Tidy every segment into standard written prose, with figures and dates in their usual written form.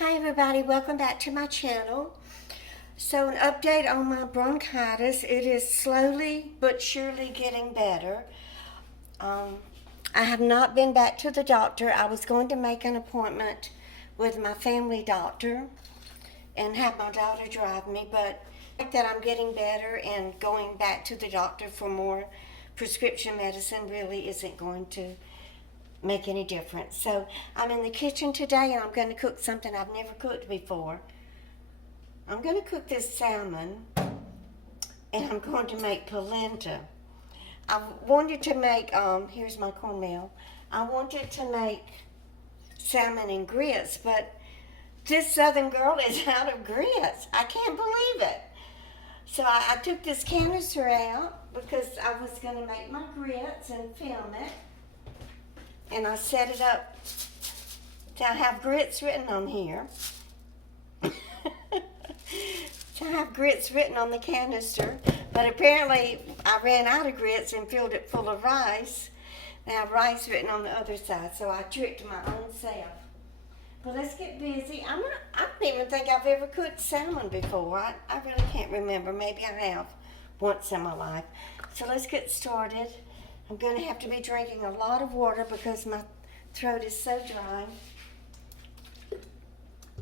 Hi everybody, welcome back to my channel. So an update on my bronchitis. It is slowly but surely getting better. I have not been back to the doctor. I was going to make an appointment with my family doctor and have my daughter drive me, but that I'm getting better and going back to the doctor for more prescription medicine really isn't going to make any difference. So I'm in the kitchen today and I'm going to cook something I've never cooked before. I'm going to cook this salmon and I'm going to make polenta. I wanted to make, here's my cornmeal. I wanted to make salmon and grits, but this southern girl is out of grits. I can't believe it. So I took this canister out because I was going to make my grits and film it. And I set it up to have grits written on here. To have grits written on the canister. But apparently I ran out of grits and filled it full of rice. I have rice written on the other side, so I tricked my own self. But let's get busy. I don't even think I've ever cooked salmon before. I really can't remember. Maybe I have once in my life. So let's get started. I'm going to have to be drinking a lot of water because my throat is so dry.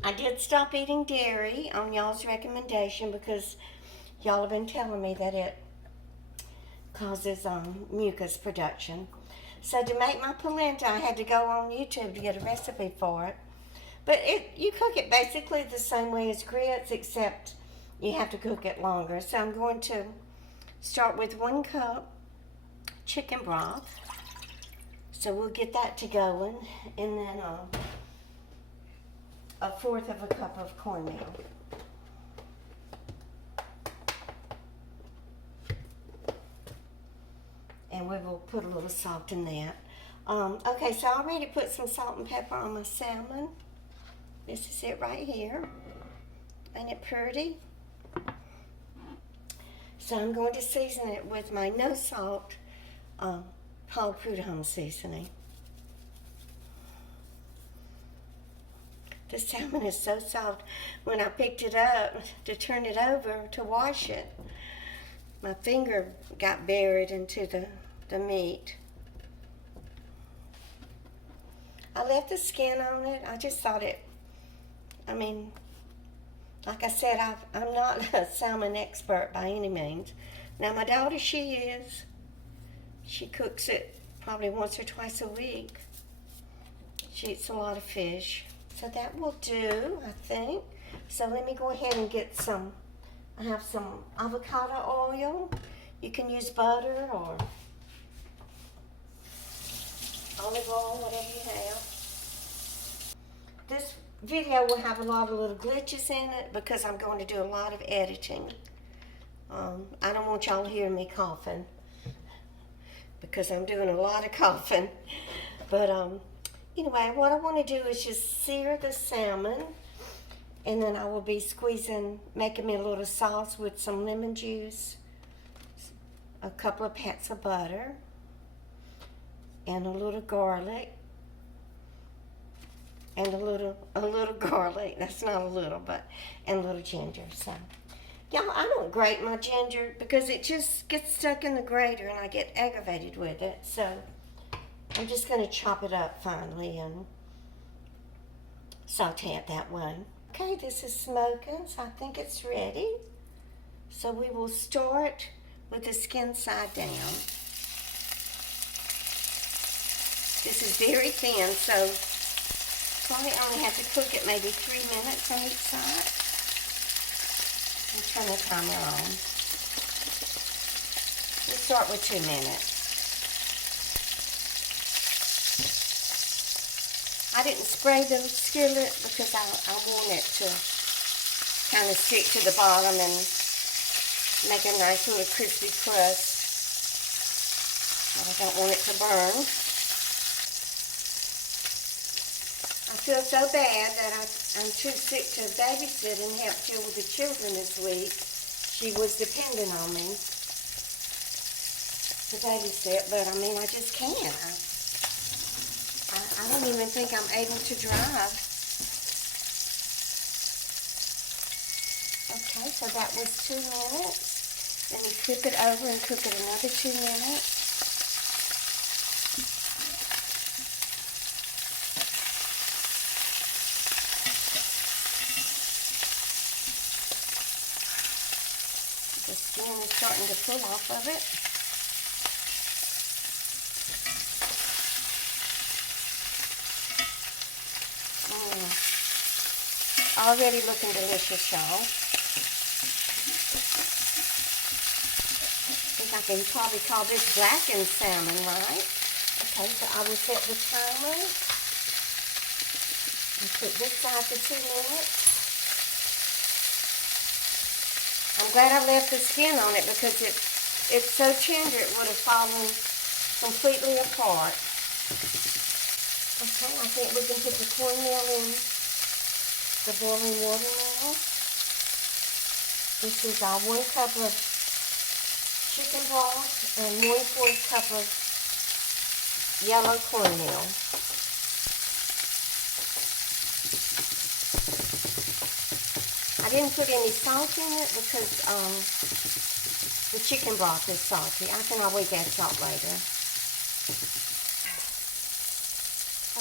I did stop eating dairy on y'all's recommendation because y'all have been telling me that it causes mucus production. So to make my polenta, I had to go on YouTube to get a recipe for it. But you cook it basically the same way as grits, except you have to cook it longer. So I'm going to start with 1 cup chicken broth. So we'll get that to going, and then 1/4 of a cup of cornmeal. And we will put a little salt in that. Okay, so I already put some salt and pepper on my salmon. This is it right here. Ain't it pretty? So I'm going to season it with my no salt Paul Prudhomme seasoning. The salmon is so soft. When I picked it up to turn it over to wash it, my finger got buried into the meat. I left the skin on it. I just thought like I said, I'm not a salmon expert by any means. Now my daughter, she is. She cooks it probably once or twice a week. She eats a lot of fish. So that will do, I think. So let me go ahead and get I have some avocado oil. You can use butter or olive oil, whatever you have. This video will have a lot of little glitches in it because I'm going to do a lot of editing. I don't want y'all to hear me coughing because I'm doing a lot of coughing. But anyway, what I want to do is just sear the salmon, and then I will be making me a little sauce with some lemon juice, a couple of pats of butter, and a little garlic, and a little garlic. That's not a little, and a little ginger. So, y'all, I don't grate my ginger because it just gets stuck in the grater and I get aggravated with it. So I'm just going to chop it up finely and saute it that way. Okay, this is smoking, so I think it's ready. So we will start with the skin side down. This is very thin, so probably only have to cook it maybe 3 minutes on each side. And turn the timer on. We'll start with 2 minutes. I didn't spray the skillet because I want it to kind of stick to the bottom and make a nice little crispy crust. I don't want it to burn. I feel so bad that I'm too sick to babysit and help deal with the children this week. She was dependent on me to babysit, but I just can't. I don't even think I'm able to drive Okay, so that was 2 minutes. Then you flip it over and cook it another 2 minutes. The skin is starting to pull off of it. Already looking delicious, y'all. I think I can probably call this blackened salmon, right? Okay, so I will set the timer and put this side for 2 minutes. I'm glad I left the skin on it because it's so tender it would have fallen completely apart. Okay, I think we can put the cornmeal in the boiling water now. This is our 1 cup of chicken broth and 1/4 cup of yellow cornmeal. I didn't put any salt in it because the chicken broth is salty. I can always add salt later.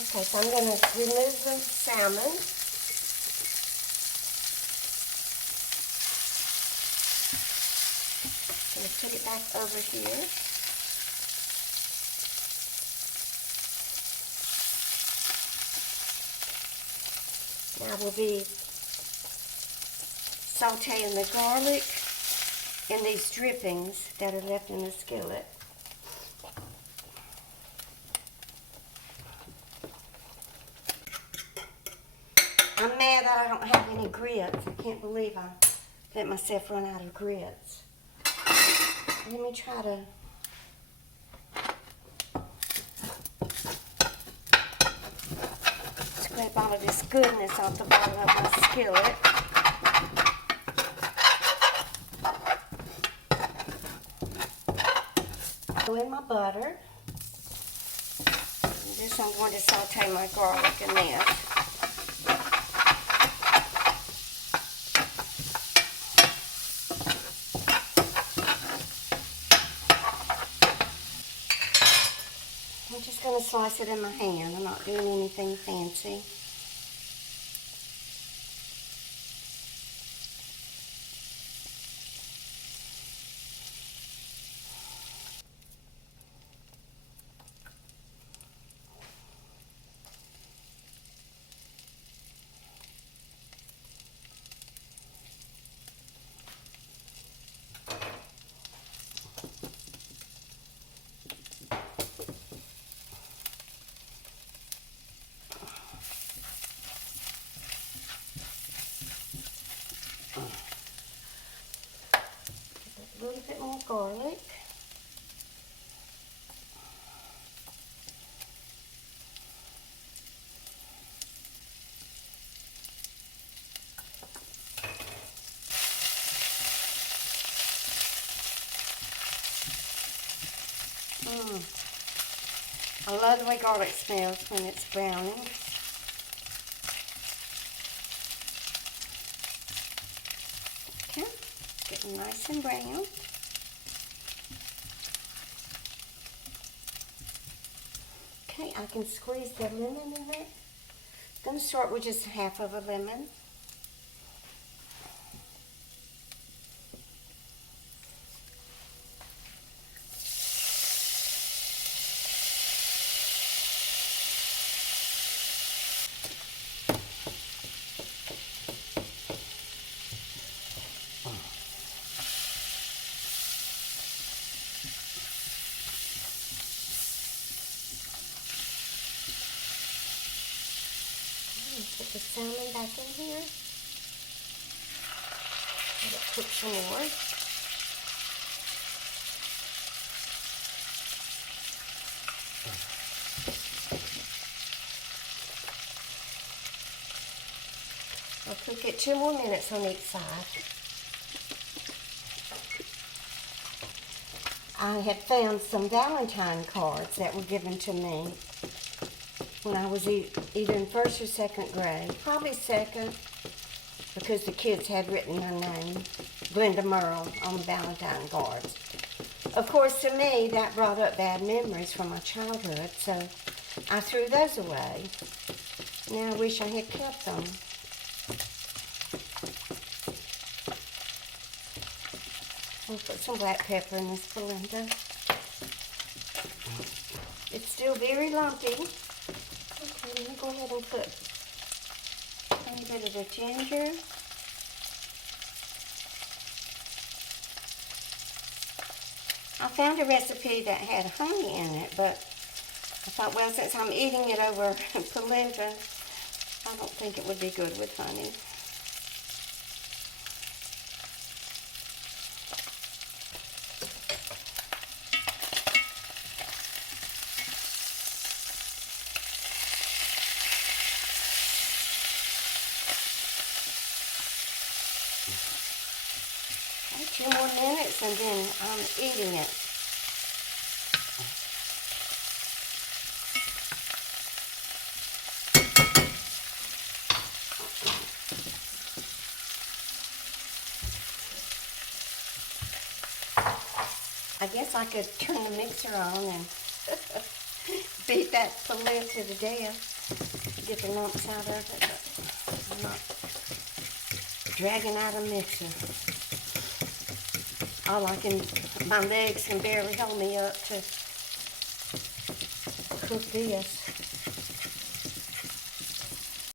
Okay, so I'm going to remove the salmon. I'm going to put it back over here. Now we'll be sauteing the garlic in these drippings that are left in the skillet. I'm mad that I don't have any grits. I can't believe I let myself run out of grits. Let me try to scrape all of this goodness off the bottom of my skillet. Throw in my butter. And this I'm going to saute my garlic in this. I'm just going to slice it in my hand. I'm not doing anything fancy. A little bit more garlic. I love the way garlic smells when it's browning. Okay, getting nice and brown. Okay, I can squeeze the lemon in there. I'm going to start with just half of a lemon. Put the salmon back in here. Let it cook some more. I'll cook it 2 more minutes on each side. I had found some Valentine cards that were given to me when I was either in 1st or 2nd grade, probably 2nd. because the kids had written my name, Glenda Merle, on the Valentine cards. Of course, to me, that brought up bad memories from my childhood, so I threw those away. Now I wish I had kept them. We'll put some black pepper in this polenta. It's still very lumpy. Okay, let me go ahead and put a little bit of the ginger. I found a recipe that had honey in it, but I thought, well, since I'm eating it over polenta, I don't think it would be good with honey. Okay, 2 more minutes and then I'm eating it. I guess I could turn the mixer on and beat that polenta to death, get the lumps out of it, but I'm not dragging out a mixer. My legs can barely hold me up to cook this.